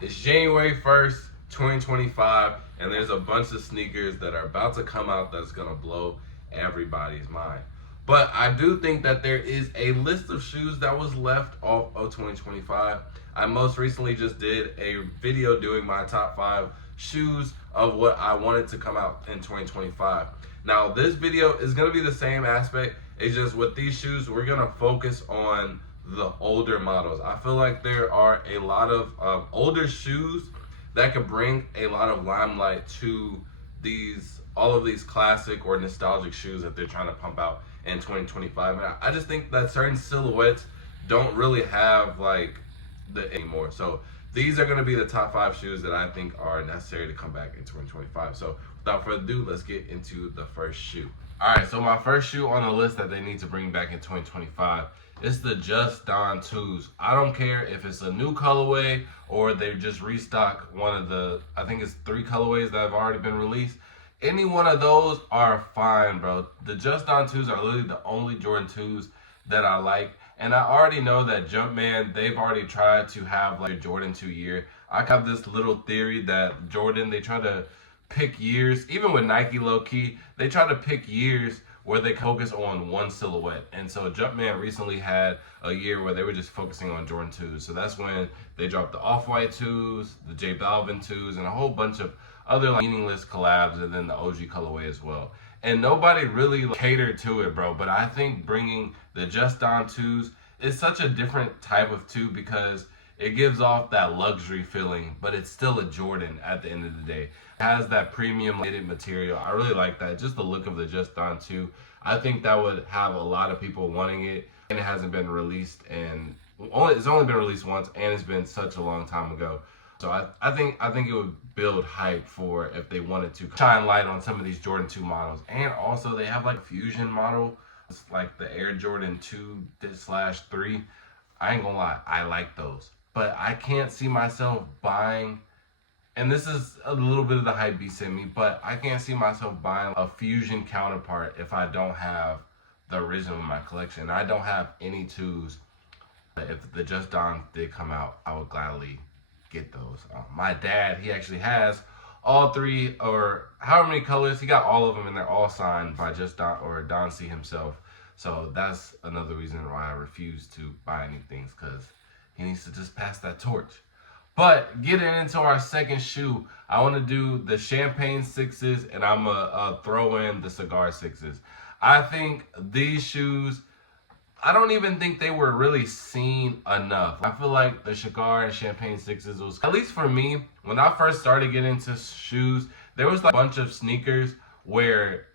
It's January 1st, 2025, and there's a bunch of sneakers that are about to come out that's gonna blow everybody's mind. But I do think that there is a list of shoes that was left off of 2025. I most recently just did a video doing my top 5 shoes of what I wanted to come out in 2025. Now, this video is gonna be the same aspect. It's just with these shoes, we're gonna focus on the older models. I feel like there are a lot of older shoes that could bring a lot of limelight to all of these classic or nostalgic shoes that they're trying to pump out in 2025. And I just think that certain silhouettes don't really have like the anymore. So these are going to be the top 5 shoes that I think are necessary to come back in 2025. So without further ado, let's get into the first shoe. All right, so my first shoe on the list that they need to bring back in 2025 is the Just Don 2s. I don't care if it's a new colorway or they just restock one of the, I think it's 3 colorways that have already been released. Any one of those are fine, bro. The Just Don 2s are literally the only Jordan 2s that I like. And I already know that Jumpman, they've already tried to have like a Jordan 2 year. I have this little theory that Jordan, they try to pick years, even with Nike low key, they try to pick years where they focus on one silhouette. And so Jumpman recently had a year where they were just focusing on Jordan 2s. So that's when they dropped the Off-White 2s, the J Balvin 2s, and a whole bunch of other like meaningless collabs, and then the OG colorway as well. And nobody really catered to it, bro. But I think bringing the Just Don 2s is such a different type of 2 because it gives off that luxury feeling, but it's still a Jordan at the end of the day. It has that premium knitted material. I really like that. Just the look of the Just Don 2. I think that would have a lot of people wanting it, and it hasn't been released, and it's only been released once, and it's been such a long time ago. So I think it would build hype for if they wanted to shine light on some of these Jordan 2 models. And also they have like a fusion model. It's like the Air Jordan 2/3. I ain't gonna lie, I like those. But I can't see myself buying, and this is a little bit of the hype beast in me, but I can't see myself buying a fusion counterpart if I don't have the original in my collection. I don't have any 2s. If the Just Don did come out, I would gladly get those. My dad, he actually has all 3 or however many colors. He got all of them, and they're all signed by Just Don or Don C himself. So that's another reason why I refuse to buy anything, because he needs to just pass that torch. But getting into our second shoe, I want to do the Champagne 6s, and I'm going to throw in the Cigar 6s. I think these shoes, I don't even think they were really seen enough. I feel like the Cigar and Champagne 6s was, at least for me, when I first started getting into shoes, there was like a bunch of sneakers where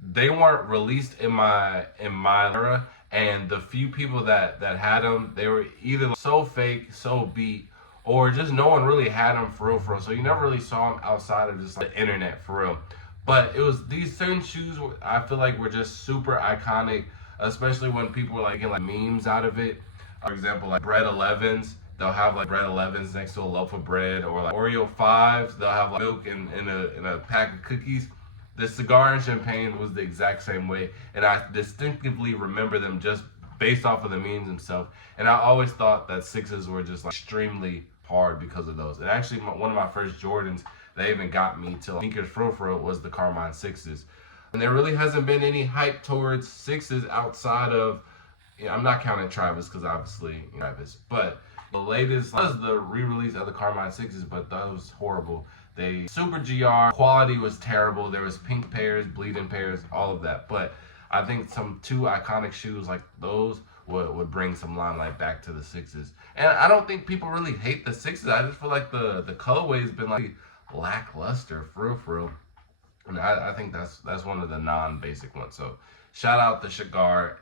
they weren't released in my era, and the few people that had them, they were either so fake, so beat, or just no one really had them for real. So you never really saw them outside of just like the internet for real. But it was these certain shoes I feel like were just super iconic, especially when people were like getting like memes out of it. For example, like bread 11s, they'll have like bread 11s next to a loaf of bread, or like Oreo 5s, they'll have like milk in a pack of cookies. The Cigar and Champagne was the exact same way, and I distinctively remember them just based off of the memes themselves. And I always thought that 6s were just like extremely hard because of those. And actually, one of my first Jordans that even got me to sneakers for real was the Carmine 6s. And there really hasn't been any hype towards 6s outside of, I'm not counting Travis because obviously Travis, but the latest was the re-release of the Carmine 6s, but that was horrible. They super GR, quality was terrible. There was pink pairs, bleeding pairs, all of that. But I think some 2 iconic shoes like those would bring some limelight back to the 6s. And I don't think people really hate the 6s. I just feel like the colorway has been like lackluster, for real. And I think that's one of the non-basic ones. So shout out the Cigar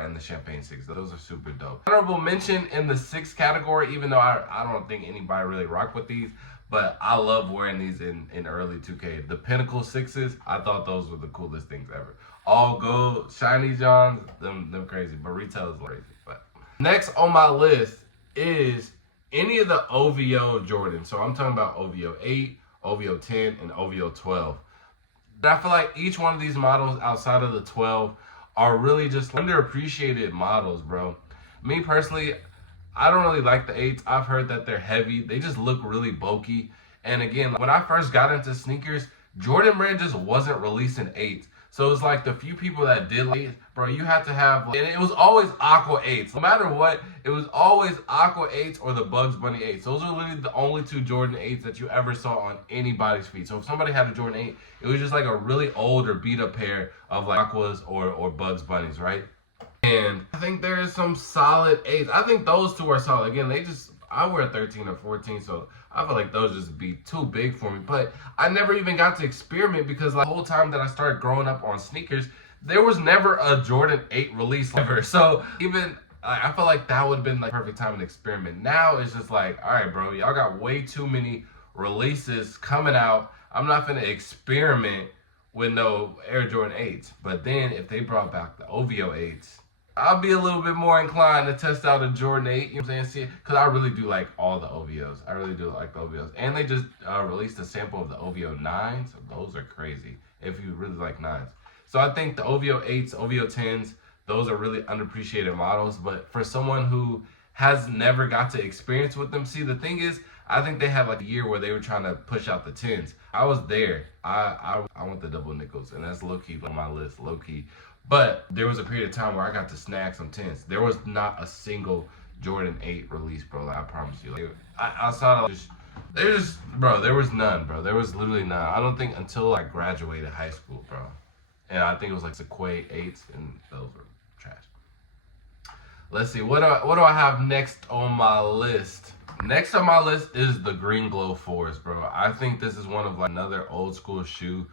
and the Champagne 6. Those are super dope. Honorable mention in the 6 category, even though I don't think anybody really rock with these, but I love wearing these in early 2K. The Pinnacle 6s, I thought those were the coolest things ever. All gold, shiny Johns, them crazy, but retail is crazy. But next on my list is any of the OVO Jordans. So I'm talking about OVO 8, OVO 10, and OVO 12. But I feel like each one of these models outside of the 12 are really just underappreciated models, bro. Me personally, I don't really like the 8s. I've heard that they're heavy. They just look really bulky. And again, when I first got into sneakers, Jordan Brand just wasn't releasing 8s. So it's like the few people that did like, bro, you had to have, and it was always Aqua 8s. No matter what, it was always Aqua 8s or the Bugs Bunny 8s. Those are literally the only two Jordan 8s that you ever saw on anybody's feet. So if somebody had a Jordan 8, it was just like a really old or beat up pair of like Aquas or Bugs Bunnies, right? And I think there is some solid 8s. I think those two are solid. Again, I wear 13 or 14, so I feel like those just be too big for me. But I never even got to experiment because like the whole time that I started growing up on sneakers, there was never a Jordan 8 release ever. So even I feel like that would have been like perfect time to experiment. Now it's just like, all right, bro, y'all got way too many releases coming out. I'm not gonna experiment with no Air Jordan 8s. But then if they brought back the OVO 8s, I'll be a little bit more inclined to test out a Jordan 8, you know what I'm saying? Because I really do like all the OVOs. I really do like the OVOs. And they just released a sample of the OVO 9s. Those are crazy if you really like 9s. So I think the OVO 8s, OVO 10s, those are really underappreciated models. But for someone who has never got to experience with them, see, the thing is, I think they had like a year where they were trying to push out the 10s. I was there. I want the double nickels, and that's low-key on my list, low-key. But there was a period of time where I got to snag some 10s. There was not a single Jordan 8 release, bro. Like, I promise you. Like, outside of bro, there was none, bro. There was literally none. I don't think until I graduated high school, bro. And I think it was like Sequoia 8s, and those were trash. Let's see, what do I have next on my list? Next on my list is the Green Glow 4s, bro. I think this is one of like another old school shoe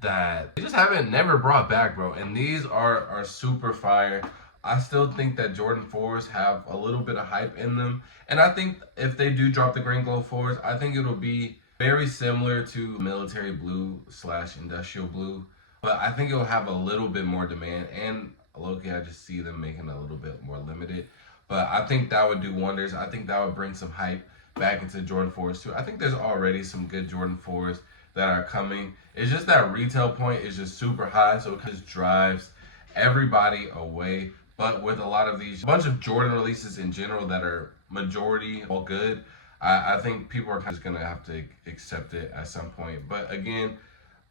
that they just haven't never brought back, bro. And these are super fire. I still think that Jordan 4s have a little bit of hype in them. And I think if they do drop the Green Glow 4s, I think it'll be very similar to military blue / industrial blue. But I think it'll have a little bit more demand. And low-key, I just see them making a little bit more limited. But I think that would do wonders. I think that would bring some hype back into Jordan 4s too. I think there's already some good Jordan 4s that are coming. It's just that retail point is just super high, so it just drives everybody away. But with a lot of these, a bunch of Jordan releases in general that are majority all good, I think people are just gonna have to accept it at some point. But again,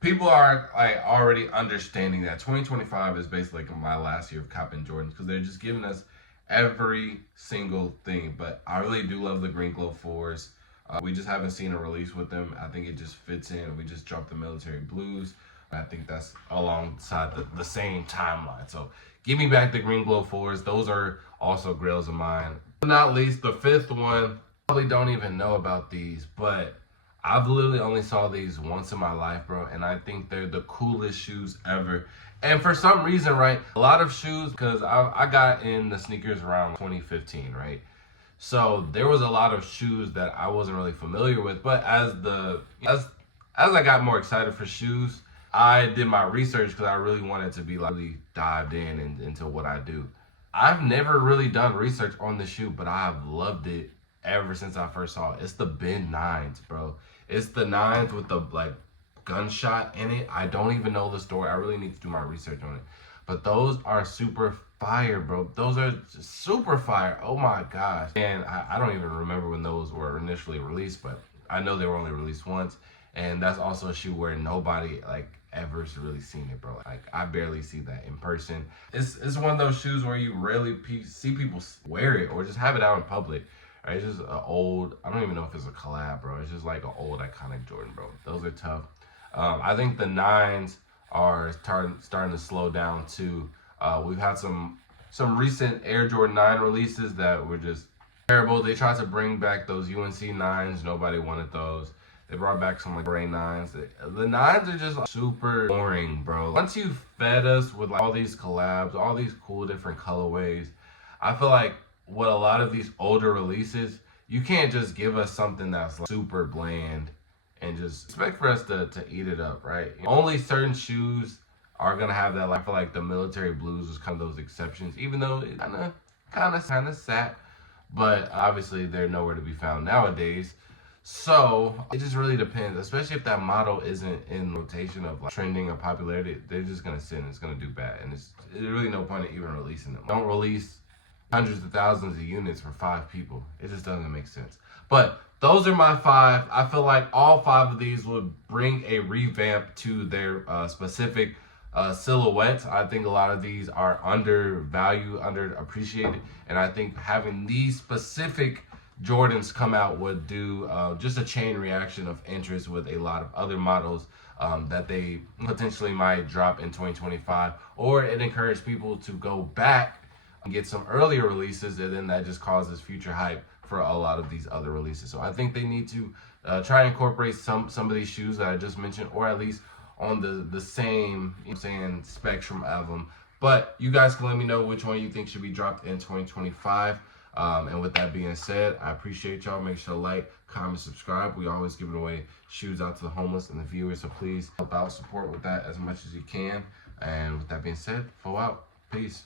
people are like already understanding that 2025 is basically like my last year of copping Jordans because they're just giving us every single thing. But I really do love the Green Glow 4s. We just haven't seen a release with them. I think it just fits in. We just dropped the military blues. I think that's alongside the same timeline. So give me back the Green Glow 4s. Those are also grails of mine. Not least, the fifth one, probably don't even know about these, but I've literally only saw these once in my life, bro. And I think they're the coolest shoes ever. And for some reason, right, a lot of shoes, because I got in the sneakers around 2015, right? So there was a lot of shoes that I wasn't really familiar with, but as I got more excited for shoes, I did my research because I really wanted to be like really dived into what I do. I've never really done research on the shoe, but I've loved it ever since I first saw it. It's the Ben 9s, bro. It's the 9s with the like gunshot in it. I don't even know the story. I really need to do my research on it. But those are super fire, bro. Those are super fire. Oh my gosh. And I don't even remember when those were initially released, but I know they were only released once. And that's also a shoe where nobody like ever's really seen it, bro. Like I barely see that in person. It's one of those shoes where you rarely see people wear it or just have it out in public. Right? It's just an old, I don't even know if it's a collab, bro. It's just like an old iconic Jordan, bro. Those are tough. I think the 9s are starting to slow down too. We've had some recent Air Jordan 9 releases that were just terrible. They tried to bring back those UNC 9s. Nobody wanted those. They brought back some like gray 9s. The 9s are just like, super boring, bro. Once you fed us with like all these collabs, all these cool different colorways, I feel like with a lot of these older releases, you can't just give us something that's like super bland and just expect for us to eat it up, right? Only certain shoes are gonna have that. Like, I feel like the military blues was kind of those exceptions, even though it kind of sat, but obviously they're nowhere to be found nowadays. So it just really depends, especially if that model isn't in rotation of like trending or popularity. They're just gonna sit and it's gonna do bad, and there's really no point in even releasing them. Don't release hundreds of thousands of units for 5 people. It just doesn't make sense. But those are my 5. I feel like all 5 of these would bring a revamp to their specific silhouettes. I think a lot of these are undervalued, underappreciated, and I think having these specific Jordans come out would do just a chain reaction of interest with a lot of other models that they potentially might drop in 2025, or it encouraged people to go back and get some earlier releases, and then that just causes future hype for a lot of these other releases. So I think they need to try and incorporate some of these shoes that I just mentioned, or at least on the same, you know, saying spectrum of them. But you guys can let me know which one you think should be dropped in 2025. And with that being said, I appreciate y'all. Make sure to like, comment, subscribe. We always giving away shoes out to the homeless and the viewers, so please help out, support with that as much as you can. And with that being said, flow out. Peace.